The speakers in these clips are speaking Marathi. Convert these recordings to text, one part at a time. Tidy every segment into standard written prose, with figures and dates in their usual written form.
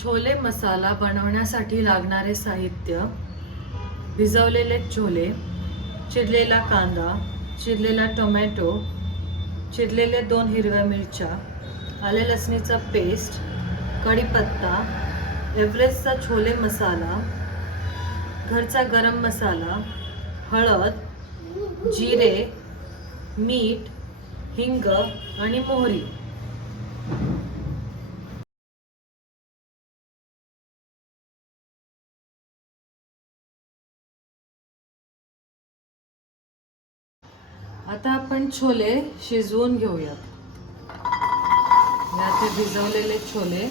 छोले मसाला बनवण्यासाठी लागणारे साहित्य: भिजवलेले छोले, चिरलेला कांदा, चिरलेला टोमॅटो, चिरलेले 2 हिरव्या मिरच्या, आले लसणीचा पेस्ट, कढीपत्ता, एव्हरेस्टचा छोले मसाला, घरचा गरम मसाला, हळद, जिरे, मीठ, हिंग आणि मोहरी. आता आपण छोले शिजवून घेऊयात. यात भिजवलेले छोले,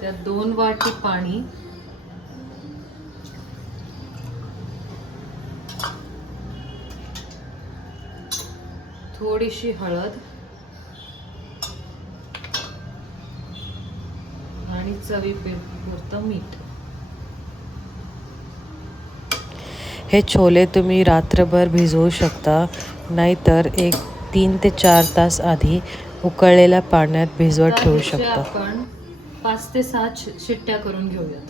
त्यात 2 वाटी पाणी, थोडीशी हळद आणि चवीपुरतं मीठ. हे छोले तुम्ही रात्रभर भिजवू शकता, नाहीतर 3 ते 4 तास आधी उकळलेल्या पाण्यात भिजवत ठेवू शकता. आपण 5 ते 6 शिट्ट्या करून घेऊयात.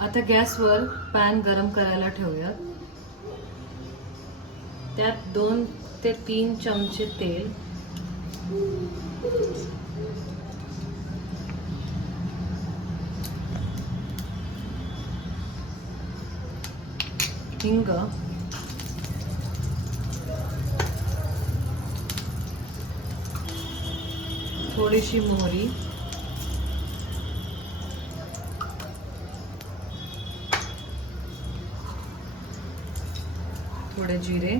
आता गॅसवर पॅन गरम करायला ठेवूयात. त्यात 2 ते 3 चमचे तेल, हिंग, थोडीशी मोहरी, थोडे जिरे,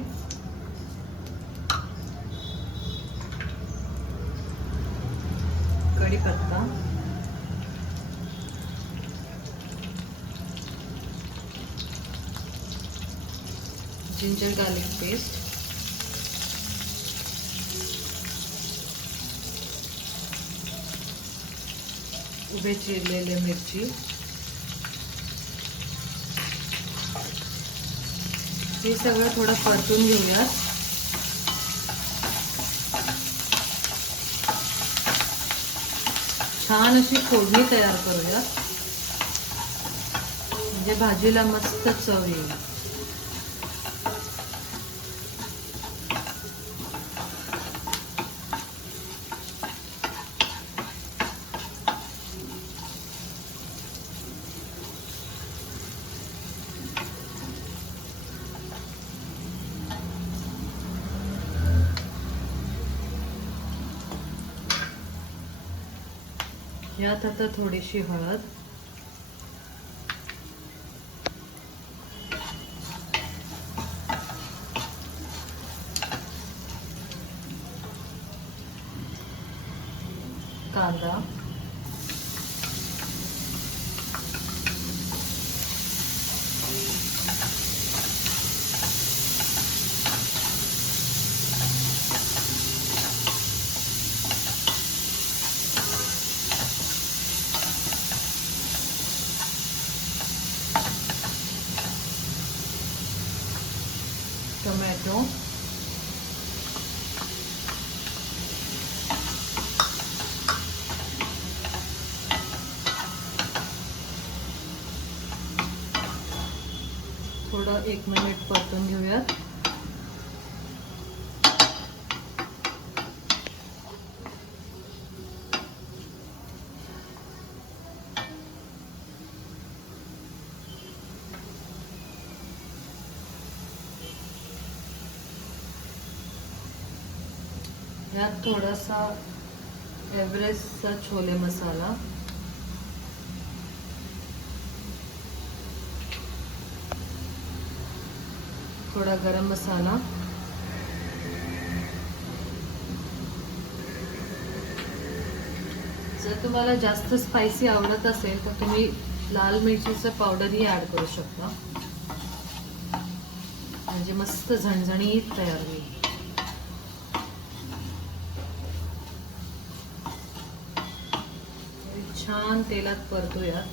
कढीपत्ता, जिंजर गार्लिक पेस्ट, उभे चिरलेले मिरची, हे सगळं थोडं परतून घेऊयात. छान अशी फोडणी तयार करूया, म्हणजे भाजीला मस्त चव येईल. यात आता थोडीशी हळद, कांदा, टोमॅटो, थोडं 1 मिनिट परतून घेऊयात. यात थोडासा एव्हरेस्टचा छोले मसाला, थोडा गरम मसाला, जर तुम्हाला जास्त स्पायसी आवडत असेल तर तुम्ही लाल मिरचीचं पावडरही ॲड करू शकता, म्हणजे मस्त झणझणीत तयार होईल. छान तेलात परतूयात.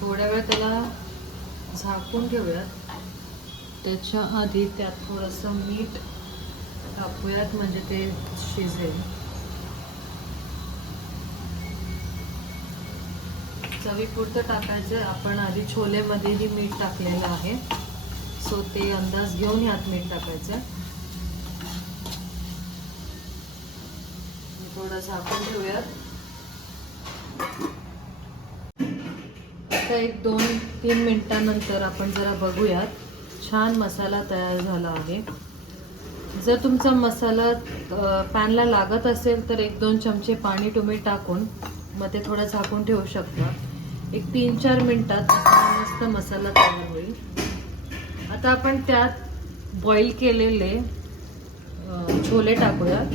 थोड्या वेळ त्याला झाकून ठेवूयात. त्याच्या आधी त्यात थोडंसं मीठ टाकूयात म्हणजे ते शिजेल. चवीपुरतं टाकायचं. आपण आधी छोलेमध्येही मीठ टाकलेलं आहे, सो ते अंदाज घेऊन यात मीठ टाकायचं. थोडं झाकून ठेवूयात. आता 1-2-3 मिनिटांनंतर आपण जरा बघूयात. छान मसाला तयार झाला आहे. जर तुमचा मसाला पॅनला लागत असेल तर 1-2 चमचे पाणी तुम्ही टाकून मग ते थोडं झाकून ठेवू शकता. 3-4 मिनिटात मस्त मसाला तयार होईल. आता आपण त्यात बॉईल केलेले छोले टाकूयात.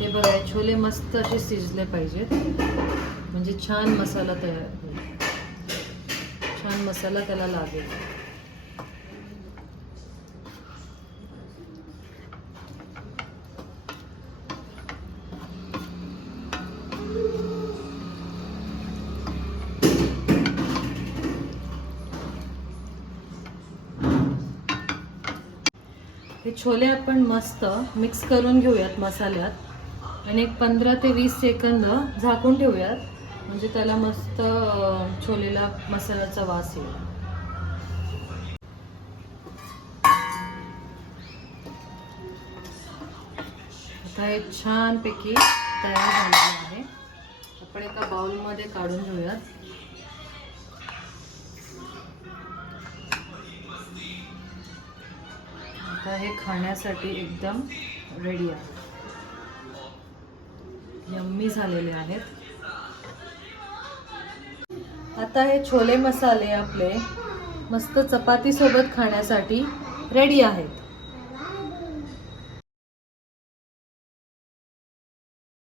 हे बघा, छोले मस्त असे शिजले पाहिजेत म्हणजे छान मसाला तयार होईल. छान मसाला त्याला लागेल. हे छोले आपण मस्त मिक्स करून घेऊयात मसाल्यात आणि 15 ते 20 सेकंद झाकून ठेवूयात म्हणजे त्याला मस्त छोलेला मसाल्याचा वास येईल. आता हे छानपैकी तयार झालेलं आहे. आपण एका बाउलमध्ये काढून घेऊयात. आता हे खाण्यासाठी एकदम रेडी आहे. यम्मी झालेले आहेत. आता हे छोले मसाले आपले मस्त चपाती सोबत खाण्यासाठी रेडी आहेत.